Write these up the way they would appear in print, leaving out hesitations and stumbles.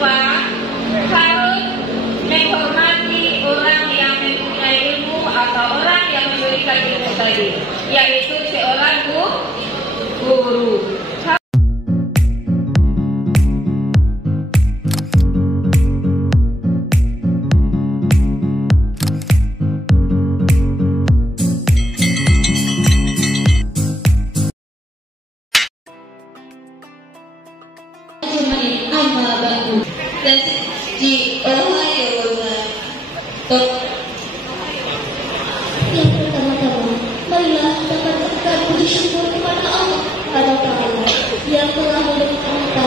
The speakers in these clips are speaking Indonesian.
siswa harus menghormati orang yang mempunyai ilmu atau orang yang memberikan ilmu tadi, yaitu seorang guru. Dan di yang pertama-tama, marilah kita panjatkan puji syukur kepada Allah Taala yang telah memberikan kita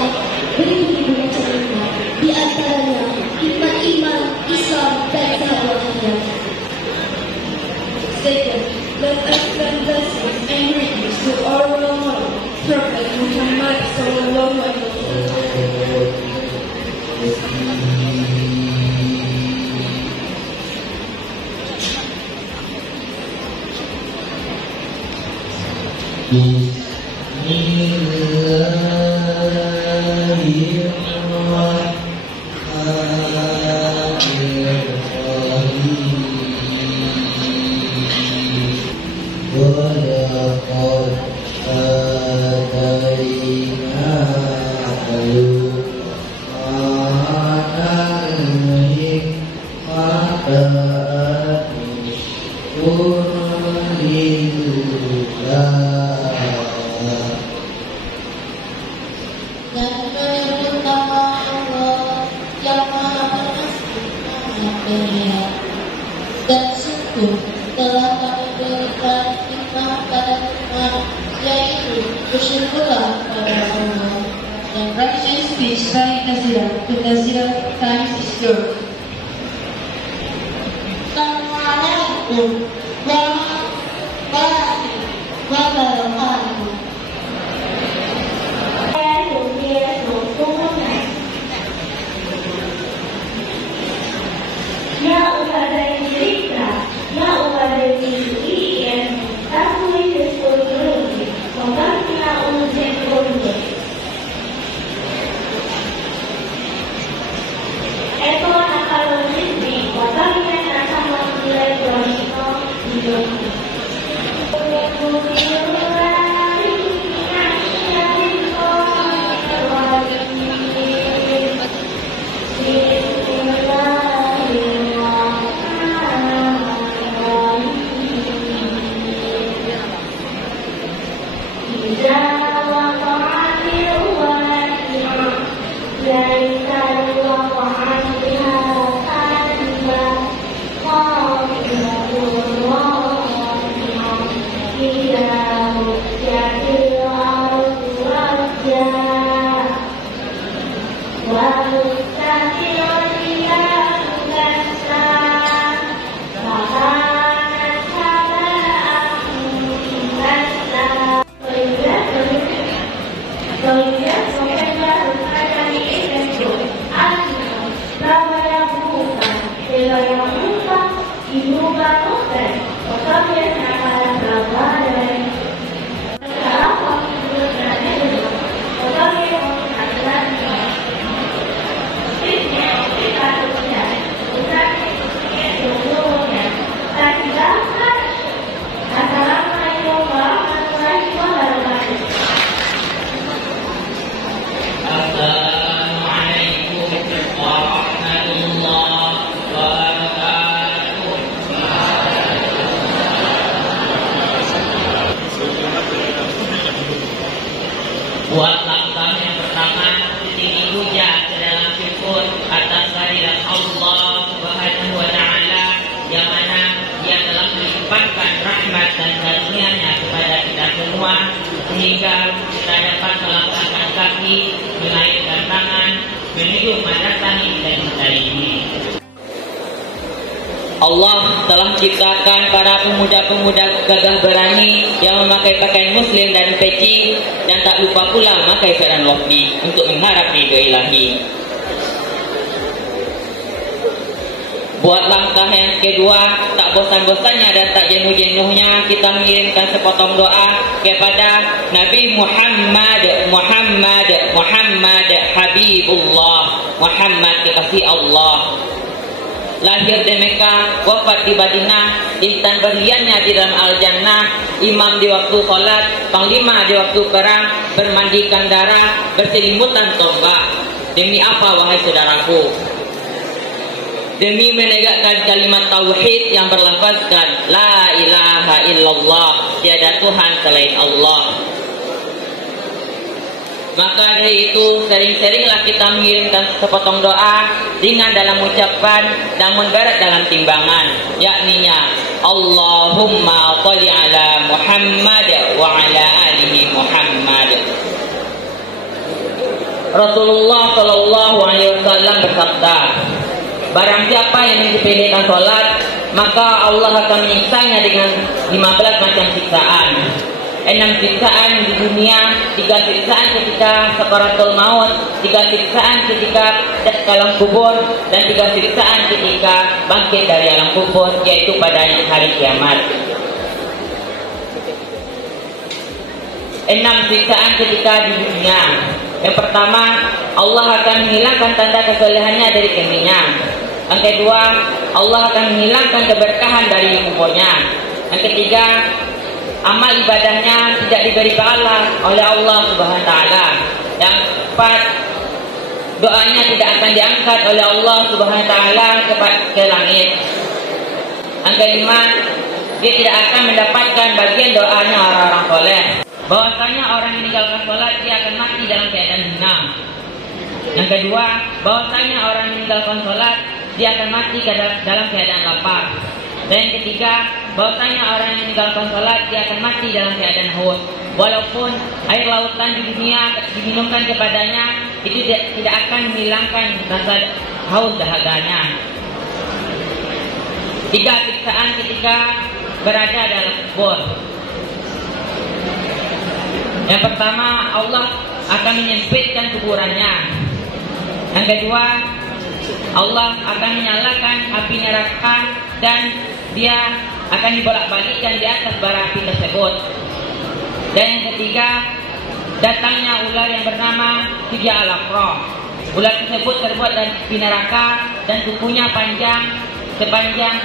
beribu-ribu macam nikmat, di antaranya nikmat iman, Islam, dan kebahagiaan. Second, let us send blessings and greetings to our role model, Prophet Muhammad Sallallahu Alaihi Wasallam. Dan sungguh telah kami berikan nikmat pada nikmat, yaitu bersyukurlah pada Allah. And righteous speech by Nazirah to Nazirah times is yours. Assalamualaikum warahmatullahi wabarakatuh. Ya upadai cerita, ya upadai diri yang takui sesuatu, bukan kita ujian ujian. Eko nakal ujian, bukan kita sama nilai berito hidup. Buat langkah yang pertama, tinggi puja dalam syukur atas kehadiran Allah Subhanahu wa Ta'ala, yang mana Dia telah melimpahkan rahmat dan karunia-Nya kepada kita semua, sehingga kita dapat melangkahkan kaki, mengaitkan tangan menuju mendatangi dan mencari ini. Allah telah ciptakan para pemuda-pemuda gagah berani yang memakai pakaian muslim dan peci, dan tak lupa pula memakai keadaan lofty untuk mengharap ridho ilahi. Buat langkah yang kedua, tak bosan-bosannya dan tak jenuh-jenuhnya kita mengirimkan sepotong doa kepada Nabi Muhammad Muhammad Habibullah, Muhammad kekasih Allah. Lahir di Mekah, wafat di Madinah, intan berliannya di dalam Al-Jannah, imam di waktu sholat, panglima di waktu perang, bermandikan darah, berselimutan tombak. Demi apa wahai saudaraku? Demi menegakkan kalimat tauhid yang berlafazkan la ilaha illallah, tiada Tuhan selain Allah. Maka dari itu sering-seringlah kita mengirimkan sepotong doa ringan dalam ucapan namun berat dalam timbangan, yakninya Allahumma sholli ala Muhammad wa ala alihi Muhammad. Rasulullah Shallallahu Alaihi Wasallam bersabda, barang siapa yang menyepelekan sholat, maka Allah akan menyiksanya dengan 15 macam siksaan. 6 siksaan di dunia, 3 siksaan ketika sakaratul maut, 3 siksaan ketika dalam kubur, dan 3 siksaan ketika bangkit dari alam kubur, yaitu pada hari kiamat. 6 siksaan ketika di dunia. Yang pertama, Allah akan menghilangkan tanda kesolehannya dari kemihnya. Yang kedua, Allah akan menghilangkan keberkahan dari kuburnya. Yang ketiga, amal ibadahnya tidak diberi pahala oleh Allah Subhanahu wa taala. Yang keempat, doanya tidak akan diangkat oleh Allah Subhanahu wa taala ke langit. Yang kelima, dia tidak akan mendapatkan bagian doanya orang-orang soleh. Bahwasanya orang yang meninggalkan sholat dia akan mati dalam keadaan hina. Yang kedua, bahwasanya orang yang meninggalkan sholat dia akan mati dalam keadaan lapar. Dan yang ketiga, bahwasanya orang yang meninggalkan sholat dia akan mati dalam keadaan haus. Walaupun air lautan di dunia diminumkan kepadanya, itu tidak akan menghilangkan rasa haus dahaganya. 3 siksaan ketika berada dalam kubur. Yang pertama, Allah akan menyempitkan kuburannya. Yang kedua, Allah akan menyalakan api neraka dan dia akan dibolak-balikkan di atas bara api tersebut. Dan yang ketiga, datangnya ular yang bernama Hijja al-Aqra. Ular tersebut terbuat dari api neraka dan kukunya sepanjang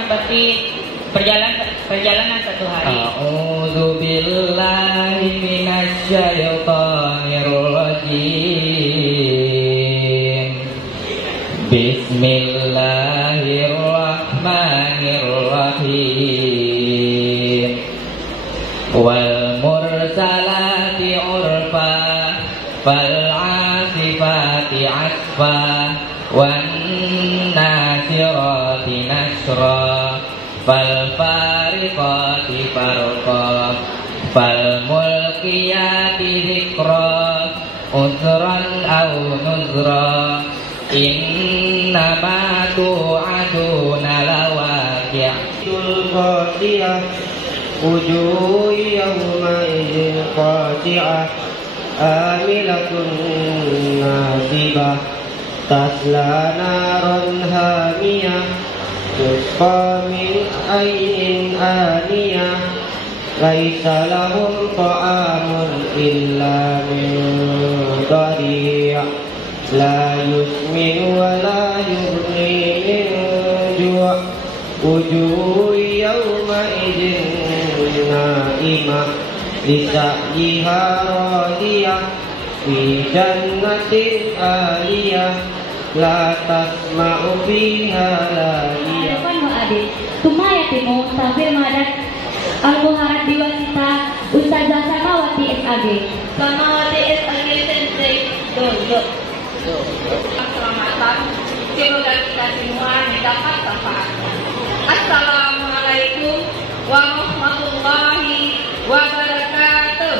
seperti perjalanan 1 hari. A'udzu billahi minasy syaithanir rajim. Bismillahirrahmanirrahim. Wal mursalati urfa fal 'asifati 'asfa wan nasirati nasra fal fariqati farqa fal mulkiyati dhikra uzran aw nuzra innama tu'aduna lawaqi'. qasiyah wujuh yawma idzin qasi'ah amilatun nasibah tasla naran hamiyah tusqa min aynin aniyah laisa lahum ta'amun illa min dhari' la yusmin wa la yughni min ju' wujuh yawma idzin na'imah lisa'yiha radiyah fi jannatin aliyah la tasma'u fiha lagiyah. Hadapan adik, tumayatimu sambil madat Al-Muharrat Diwasita Ustazah Samawati SAG. Samawati SAG Sensei Dodo. Keselamatan, semoga kita semua mendapat manfaatnya. Assalamualaikum warahmatullahi wabarakatuh.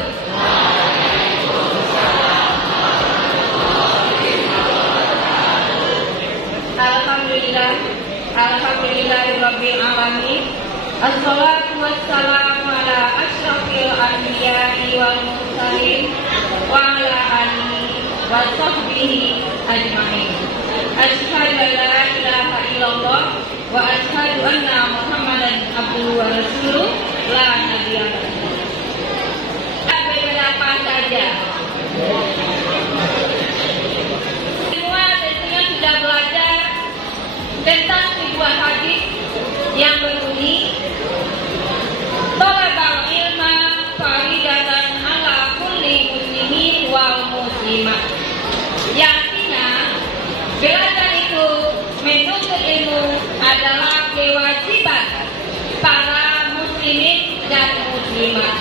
Alhamdulillahirabbil alamin. Assalatu wassalamu ala asyrafil anbiya'i wal mursalin wa ala alihi wa sahbihi ajma'in. Asyhadu an la ilaha illallah wa asyhadu anna Muhammadan abduhu wa rasuluh la nabiyya ba'dahu. Beberapa saja Yang artinya belajar itu menuntut ilmu adalah kewajiban para muslimin dan muslimat.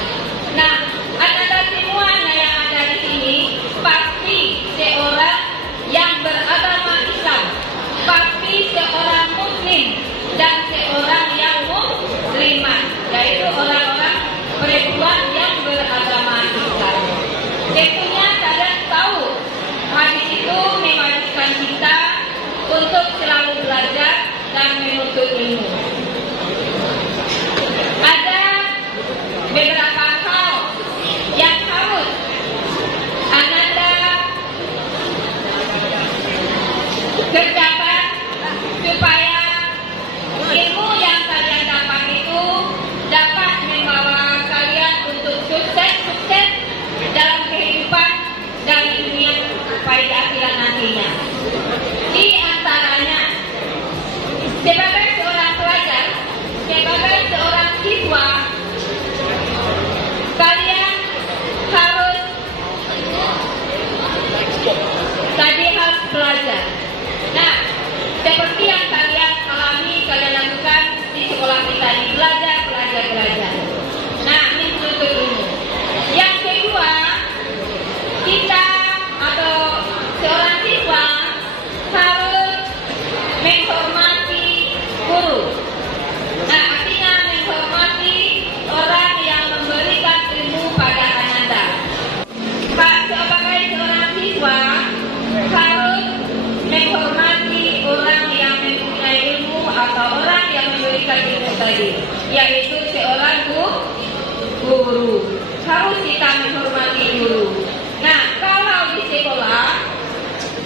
Nah, anda semuanya yang ada di sini pasti seorang yang beragama Islam, pasti seorang muslim dan seorang yang muslimat, yaitu orang-orang perempuan yang beragama Islam. Tentunya kalian tahu hadis itu mewajibkan kita untuk selalu belajar dan menuntut ilmu. Ada beberapa hal yang harus Anda kerjakan supaya ilmu yang kalian dapat itu dapat membawa kalian untuk sukses dalam kehidupan dan dunia sampai di akhirat nantinya. Di antaranya, sebagai seorang pelajar, sebagai seorang siswa, kalian harus belajar. Nah, seperti yang kalian alami, kalian lakukan di sekolah kita, di belajar. Nah, ini menuntut ilmu. Yang kedua, kita atau seorang siswa harus menghormati guru. Nah, artinya menghormati orang yang memberikan ilmu pada Anda. Pak, sebagai seorang siswa harus menghormati orang yang mempunyai ilmu atau orang yang memberikan ilmu tadi, yaitu seorang guru. Harus kita menghormati guru. Nah, kalau di sekolah,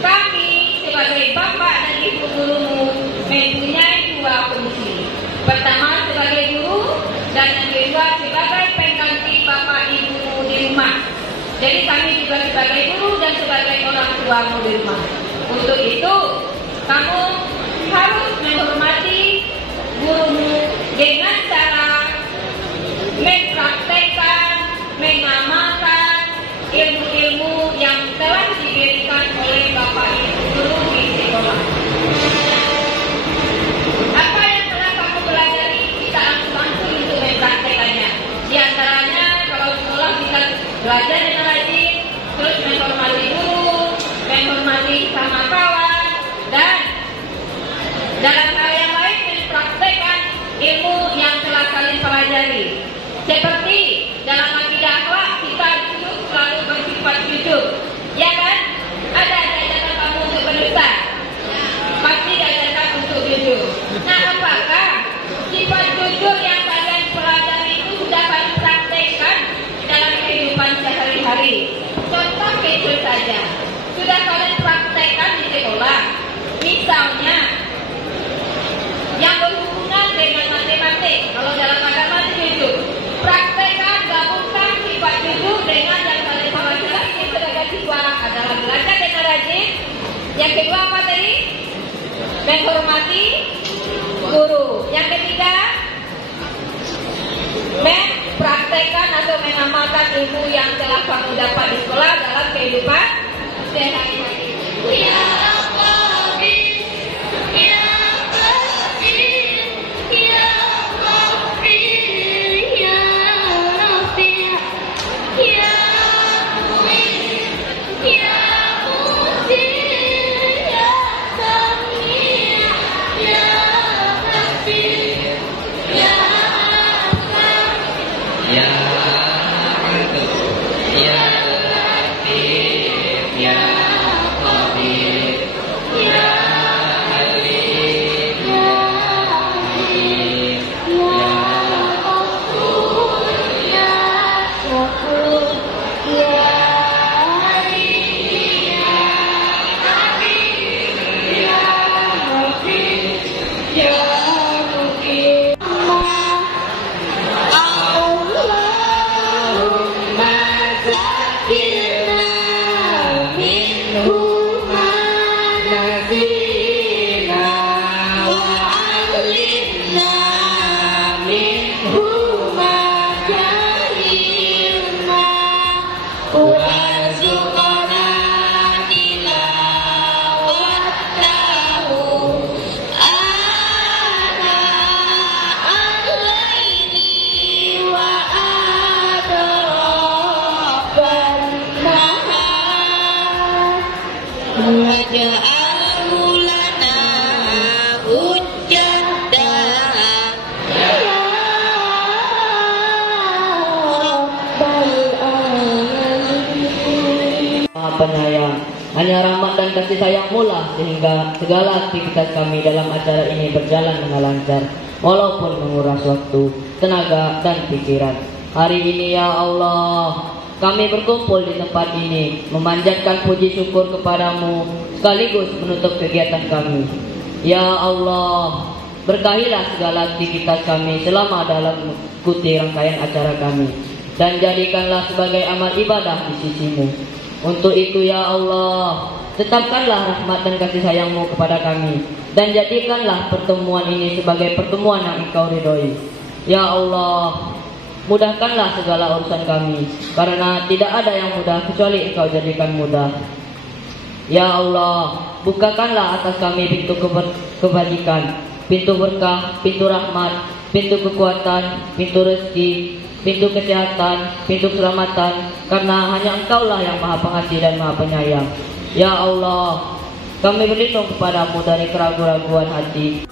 kami sebagai bapak dan ibu gurumu mempunyai dua fungsi. Pertama sebagai guru, dan yang kedua sebagai pengganti bapak ibumu di rumah. Jadi kami juga sebagai guru dan sebagai orang tuamu di rumah. Untuk itu, kamu harus menghormati gurumu dengan cara mempraktekkan, mengamalkan ilmu-ilmu yang telah diberikan oleh bapak ibu guru di sekolah. Apa yang telah kamu pelajari, kita langsung untuk mempraktekannya. Di antaranya, kalau sekolah kita belajar dengan rajin, terus menghormati guru, menghormati sama kawan, dan dalam hal yang lain mempraktekkan ilmu yang telah kalian pelajari. Seperti dalam akidah akhlak, kita disuruh selalu bersifat jujur, ya kan? Ada ajaran kamu untuk berdusta, pasti diajarkan untuk jujur. Nah, apakah sifat jujur yang kalian pelajari itu sudah kalian praktekkan dalam kehidupan sehari-hari? Contoh kecil saja, sudah kalian praktekkan di sekolah, misalnya yang berhubungan dengan matematik. Kalau dalam agama itu jujur, praktekkan, gabungkan sifat jujur dengan yang kalian pelajari sebagai siswa adalah belajar dengan rajin. Yang kedua apa tadi? Menghormati guru. Yang ketiga, mempraktekkan atau mengamalkan ilmu yang telah kamu dapat di sekolah dalam kehidupan sehari-hari. Warzuqna waj'alhu lana hujjata ya Rabbal alamin. Maha Penyayang, hanya rahmat dan kasih sayang-Mu lah sehingga segala aktivitas kami dalam acara ini berjalan dengan lancar, walaupun menguras waktu, tenaga, dan pikiran. Hari ini ya Allah, kami berkumpul di tempat ini, memanjatkan puji syukur kepadamu, sekaligus menutup kegiatan kami. Ya Allah, berkahilah segala aktivitas kami selama dalam mengikuti rangkaian acara kami, dan jadikanlah sebagai amal ibadah di sisi-Mu. Untuk itu ya Allah, tetapkanlah rahmat dan kasih sayang-Mu kepada kami, dan jadikanlah pertemuan ini sebagai pertemuan yang Engkau ridhoi. Ya Allah, mudahkanlah segala urusan kami, karena tidak ada yang mudah kecuali Engkau jadikan mudah. Ya Allah, bukakanlah atas kami pintu kebajikan, pintu berkah, pintu rahmat, pintu kekuatan, pintu rezeki, pintu kesehatan, pintu keselamatan, karena hanya Engkaulah yang Maha Pengasih dan Maha Penyayang. Ya Allah, kami berlindung kepadamu dari keraguan-keraguan hati.